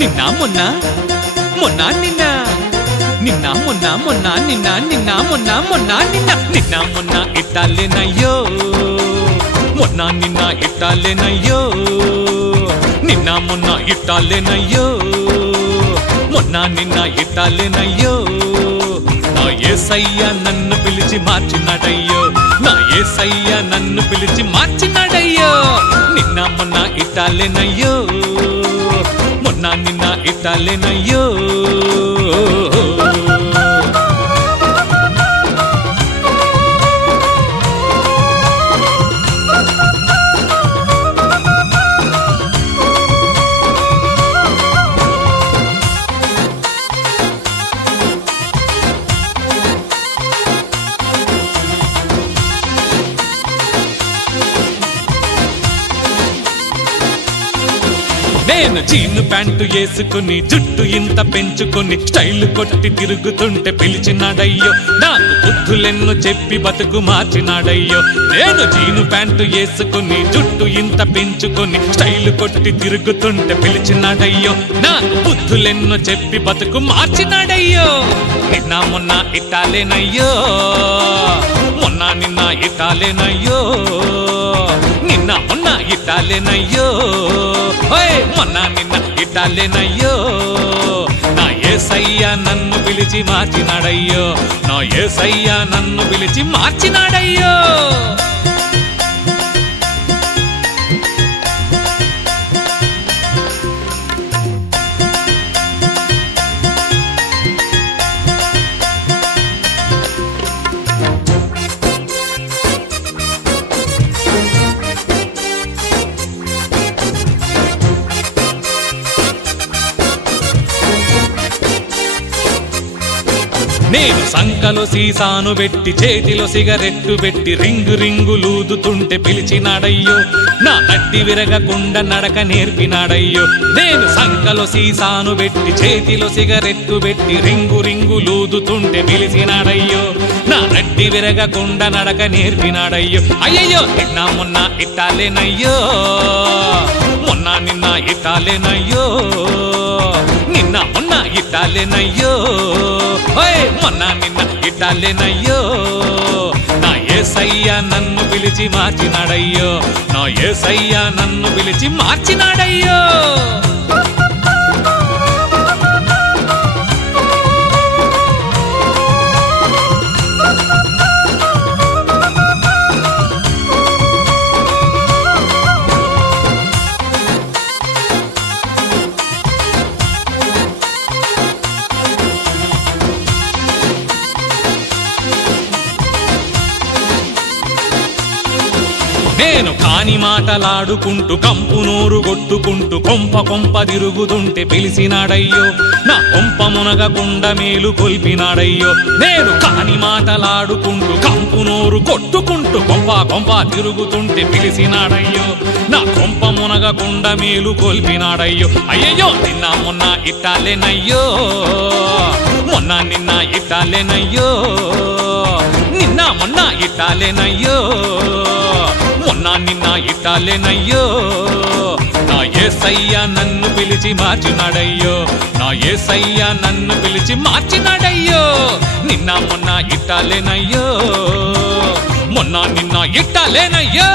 నిన్న మొన్న? మొన్న నిన్న? నిన్న మొన్న మొన్న నిన్న నిన్న మొన్న మొన్న నిన్న నిన్న మొన్న ఇట్టాలేనయ్యో మొన్న నిన్న ఇట్టాలేనయ్యో నిన్న మొన్న ఇట్టాలేనయ్యో మొన్న నిన్న ఇట్టాలేనయ్యో నా ఏసయ్య నన్ను పిలిచి మార్చినాడయ్యో. నా ఏసయ్య నన్ను పిలిచి మార్చినాడయ్యో. నిన్న మొన్న ఇట్టాలేనయ్యో నా నిన్న ఇట్టాలేనయ్యో నేను జీను ప్యాంటు వేసుకుని జుట్టు ఇంత పెంచుకుని స్టైల్ కొట్టి తిరుగుతుంటే పిలిచినాడయ్యో. నాకు బుద్ధులెన్ను చెప్పి బతుకు మార్చినాడయ్యో. నేను జీను ప్యాంటు వేసుకుని జుట్టు ఇంత పెంచుకుని స్టైల్ కొట్టి తిరుగుతుంటే పిలిచినాడయ్యో. నాకు బుద్ధులెన్ను చెప్పి బతుకు మార్చినాడయ్యో. నిన్న మొన్న ఇట్టాలేనయ్యో మొన్న నిన్న ఇట్టాలేనయ్యో నిన్న మొన్న ఇట్టాలేనయ్యో మొన్న నిన్న ఇటాలేనయ్యో. నా ఏసయ్య నన్ను పిలిచి మార్చినాడయ్యో. నా ఏసయ్య నన్ను పిలిచి మార్చినాడయ్యో. నేను సంకలో సీసాను పెట్టి చేతిలో సిగరెట్టు పెట్టి రింగు రింగు లూదుతుంటే పిలిచినాడయ్యో. నా నట్టి విరగకుండా నడక నేర్పినాడయ్యో. నేను సంకలో సీసాను పెట్టి చేతిలో సిగరెట్టు పెట్టి రింగు రింగు లూదుతుంటే పిలిచినాడయ్యో. నా నట్టి విరగకుండా నడక నేర్పినాడయ్యో. అయ్యయ్యో నిన్న మొన్న ఇట్టాలేనయ్యో. మొన్న నిన్న ఇట్టాలేనయ్యో. నిన్న మొన్న ఇట్టాలేనయ్యో. మొన్న నిన్న ఇట్టాలేనయ్యో. నా ఏసయ్య నన్ను పిలిచి మార్చినాడయ్యో. నా ఏసయ్య నన్ను పిలిచి మార్చినాడయ్యో. నేను కాని మాటలాడుకుంటూ కంపు నోరు కొట్టుకుంటూ కొంప కొంప తిరుగుతుంటే పిలిచినాడయ్యో నా కొంప మునగకుండా మేలు కొల్పినాడయ్యో నేను కాని మాటలాడుకుంటూ కంపు నోరు కొట్టుకుంటూ కొంప కొంప తిరుగుతుంటే పిలిచినాడయ్యో నా కొంప మునగకుండా మేలు కొల్పినాడయ్యో అయ్యయ్యో నిన్న మొన్న ఇట్టాలేనయ్యో మొన్న నిన్న ఇట్టాలేనయ్యో నిన్న మొన్న ఇట్టాలేనయ్యో. మొన్న నా ఇట్టాలేనయ్యో నా ఏసయ్య నన్ను పిలిచి మార్చినాడయ్యో. నా ఏసయ్య నన్ను పిలిచి మార్చినాడయ్యో. నిన్న మొన్న ఇట్టాలేనయ్యో మొన్న నిన్న ఇట్టాలేనయ్యో